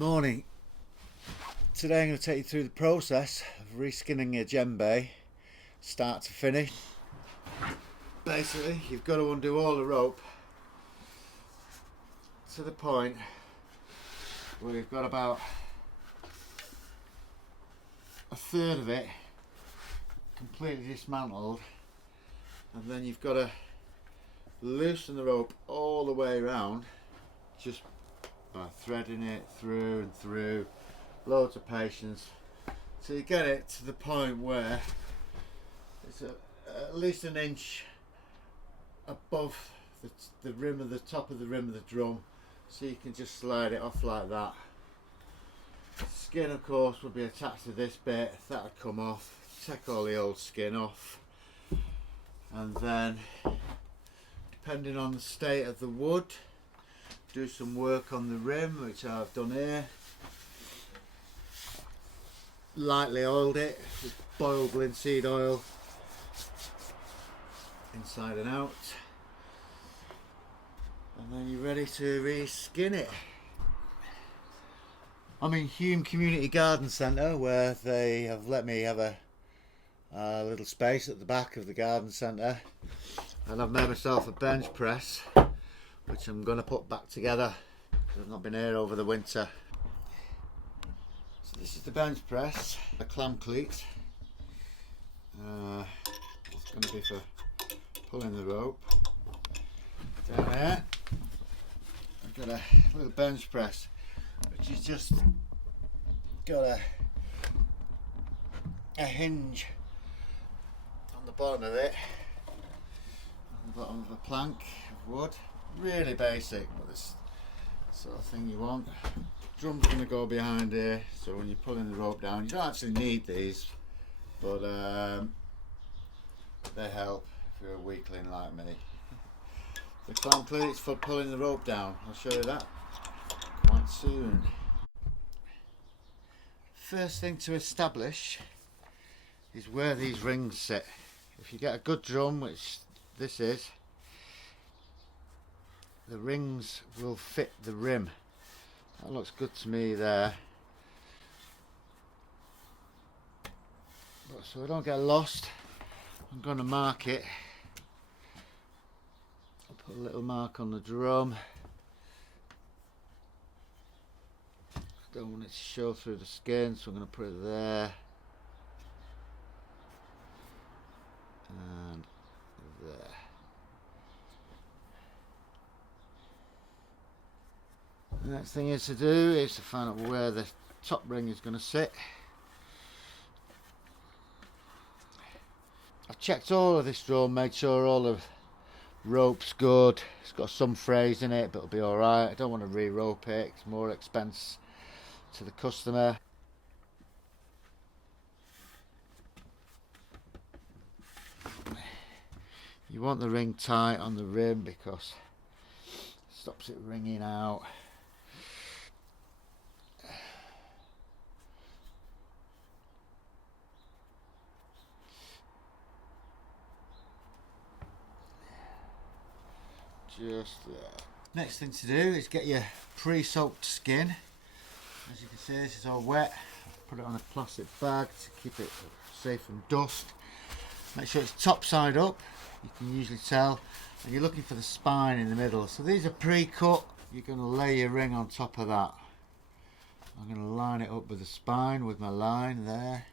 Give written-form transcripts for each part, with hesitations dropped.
Morning. Today I'm going to take you through the process of reskinning a djembe, start to finish. Basically, you've got to undo all the rope to the point where you've got about a third of it completely dismantled, and then you've got to loosen the rope all the way around, just by threading it through and through, loads of patience, so you get it to the point where it's at least an inch above the rim of the top of the rim of the drum, so you can just slide it off like that. Skin, of course, will be attached to this bit. That'll come off, take all the old skin off, and then depending on the state of the wood, do some work on the rim, which I've done here. Lightly oiled it with boiled linseed oil inside and out, and then you're ready to reskin it. I'm in Hume Community Garden Centre, where they have let me have a little space at the back of the garden centre, and I've made myself a bench press, which I'm going to put back together because I've not been here over the winter. So this is the bench press, a clam cleat. It's going to be for pulling the rope. Down here I've got a little bench press, which is just got a hinge on the bottom of it, on the bottom of a plank of wood. Really basic, but this sort of thing you want. Drum's going to go behind here, so when you're pulling the rope down, you don't actually need these, but they help if you're a weakling like me. The clam cleats for pulling the rope down, I'll show you that quite soon. First thing to establish is where these rings sit. If you get a good drum, which this is, the rings will fit the rim. That looks good to me there. But so I don't get lost, I'm going to mark it. I'll put a little mark on the drum. I don't want it to show through the skin, so I'm going to put it there and there. The next thing is to do is to find out where the top ring is going to sit. I've checked all of this drum, made sure all the rope's good. It's got some frays in it, but it'll be alright. I don't want to re-rope it, it's more expense to the customer. You want the ring tight on the rim because it stops it ringing out. Just there. Next thing to do is get your pre-soaked skin. As you can see, this is all wet. Put it on a plastic bag to keep it safe from dust. Make sure it's top side up, you can usually tell, and you're looking for the spine in the middle. So these are pre-cut. You're going to lay your ring on top of that. I'm going to line it up with the spine with my line there.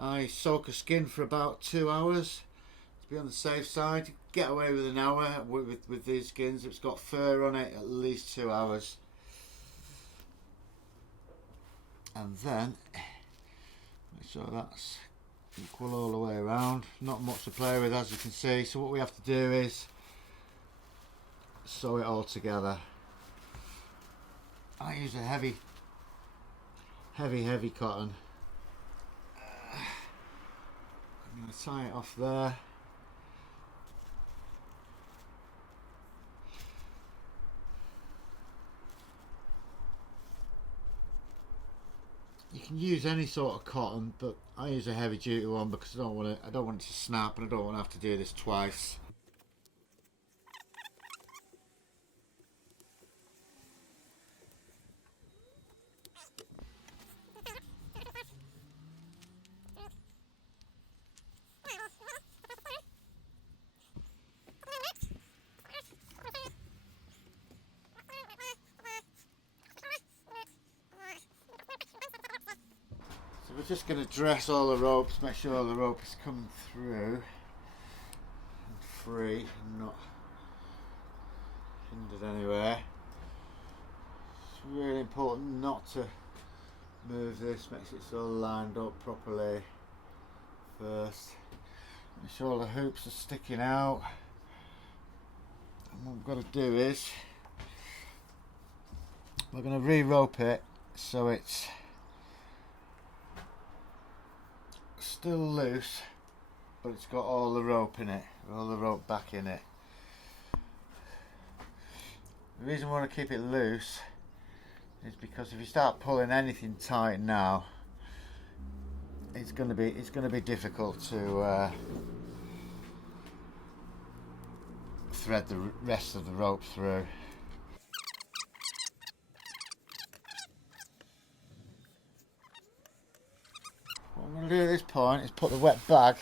I soak a skin for about 2 hours to be on the safe side. Get away with an hour with these skins. If it's got fur on it, at least 2 hours. And then make sure that's equal all the way around. Not much to play with, as you can see. So what we have to do is sew it all together. I use a heavy cotton. I'm going to tie it off there. You can use any sort of cotton, but I use a heavy duty one because I don't want it to snap, and I don't want to have to do this twice. just going to dress all the ropes, make sure all the rope is coming through and free and not hindered anywhere. It's really important not to move this, make sure it's all lined up properly first. Make sure all the hoops are sticking out. And what we've got to do is we're going to re-rope it so it's still loose, but it's got all the rope in it, all the rope back in it. The reason we want to keep it loose is because if you start pulling anything tight now, it's going to be difficult to thread the rest of the rope through. What I'm going to do at this point is put the wet bag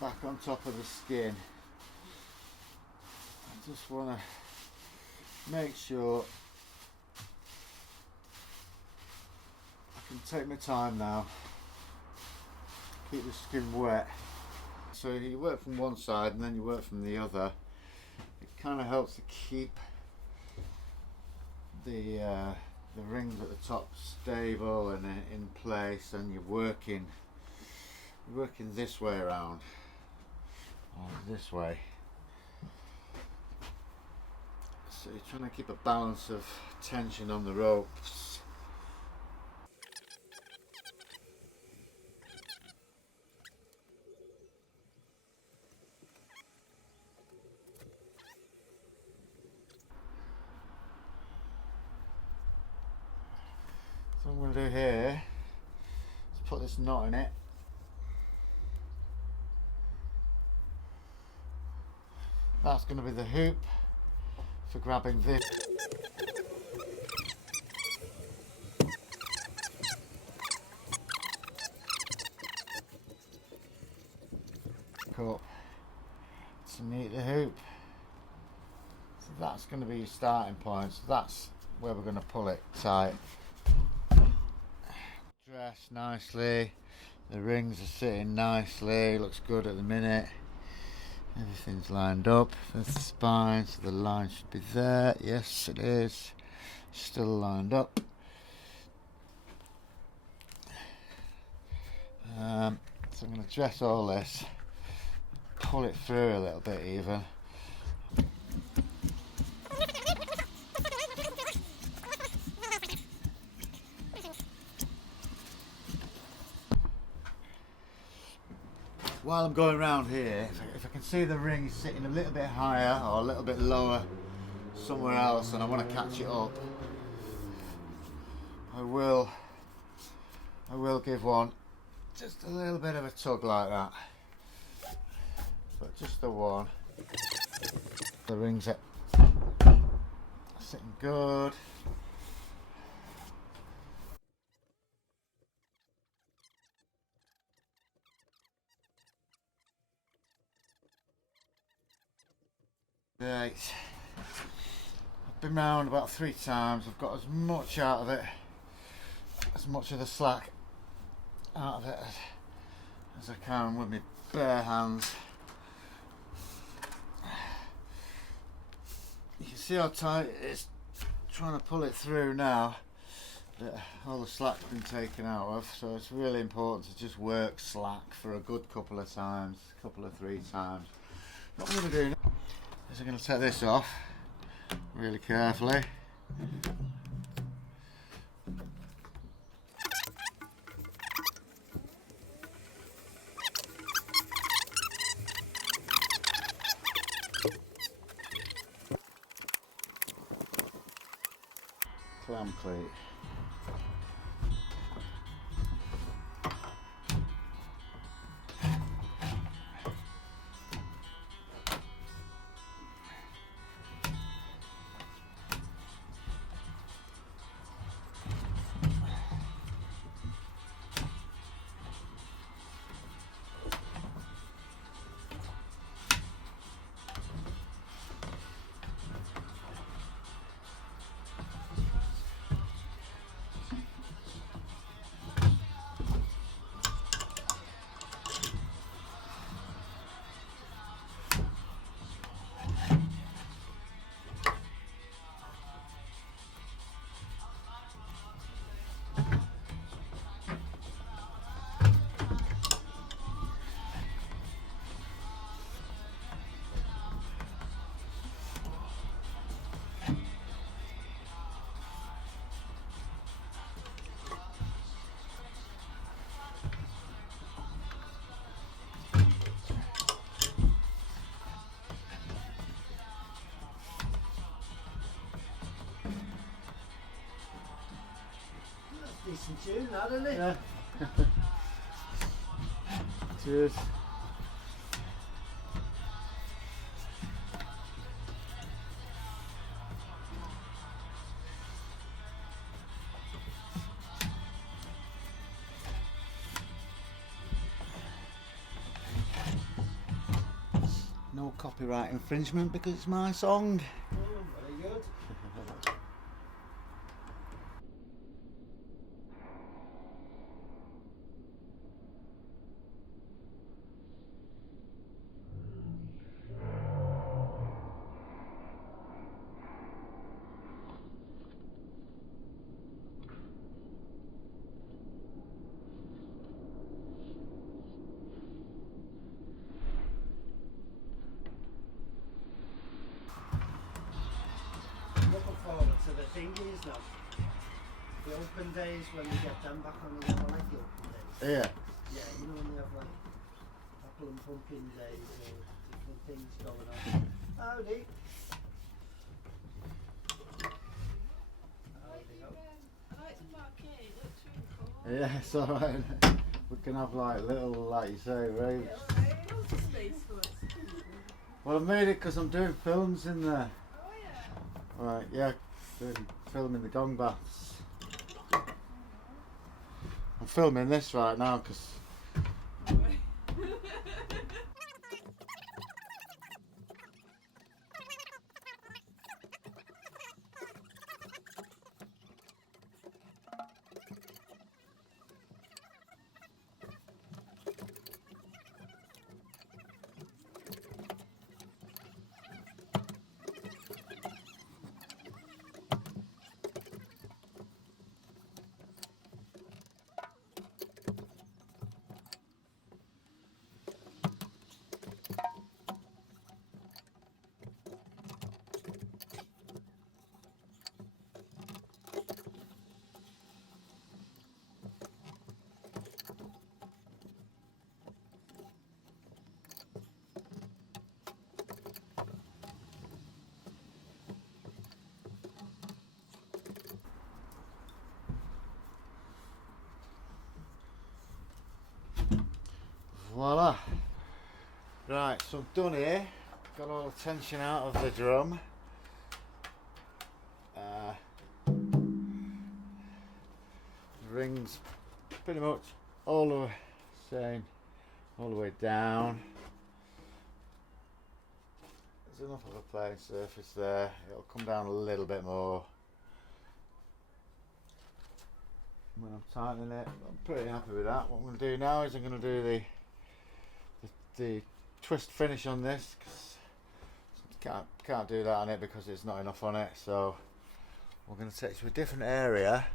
back on top of the skin. I just want to make sure I can take my time now, keep the skin wet. So you work from one side and then you work from the other. It kind of helps to keep the rings at the top stable and in place, and you're working this way around, or this way. So you're trying to keep a balance of tension on the ropes. So what I'm going to do here is put this knot in it. That's going to be the hoop for grabbing this. Up to meet the hoop. So that's going to be your starting point. So that's where we're going to pull it tight. Dressed nicely. The rings are sitting nicely. Looks good at the minute. Everything's lined up. There's the spine, so the line should be there. Yes, it is. Still lined up. So I'm going to dress all this, pull it through a little bit even. While I'm going around here, if I can see the ring sitting a little bit higher or a little bit lower somewhere else and I want to catch it up, I will give one just a little bit of a tug like that, but just the one. The rings are sitting good. Right, I've been round about 3 times. I've got as much out of it, as much of the slack out of it as I can with my bare hands. You can see how tight it is trying to pull it through now that all the slack's been taken out of, so it's really important to just work slack for a good couple of times, 3 times. What I'm going to do now is I'm going to take this off really carefully. Clamp cleat. Decent tune, that, isn't it? Yeah. Cheers. No copyright infringement because it's my song. Oh, very good. Looking forward to the thingies now. The open days when we get them back on the level, like the open days. Yeah. Yeah, you know when they have like apple and pumpkin days or different things going on. Howdy. Howdy ho. I like the marquee, it looks really cool. Yeah, it's alright. We can have like little, like you say, raves. Lots of space for it. Well, I made it because I'm doing films in there. Oh yeah. Right, yeah, doing filming the gong baths. I'm filming this right now because Alright. voila. Right, so I'm done here. Got all the tension out of the drum. The rings pretty much all the way same, all the way down. There's enough of a playing surface there. It'll come down a little bit more when I'm tightening it. I'm pretty happy with that. What I'm going to do now is I'm going to do the twist finish on this, because can't do that on it because there's not enough on it. So we're going to take it to a different area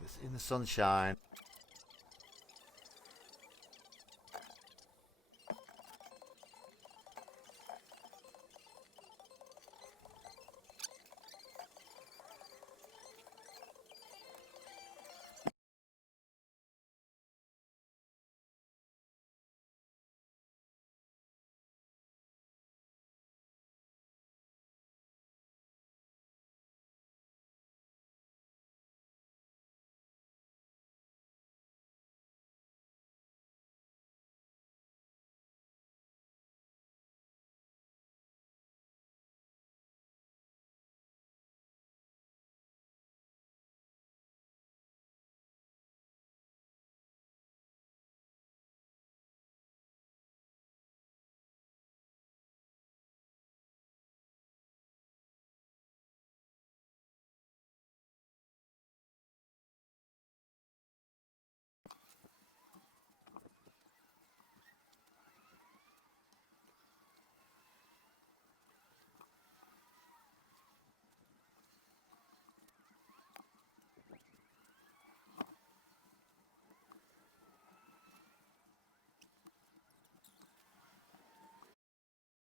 that's in the sunshine.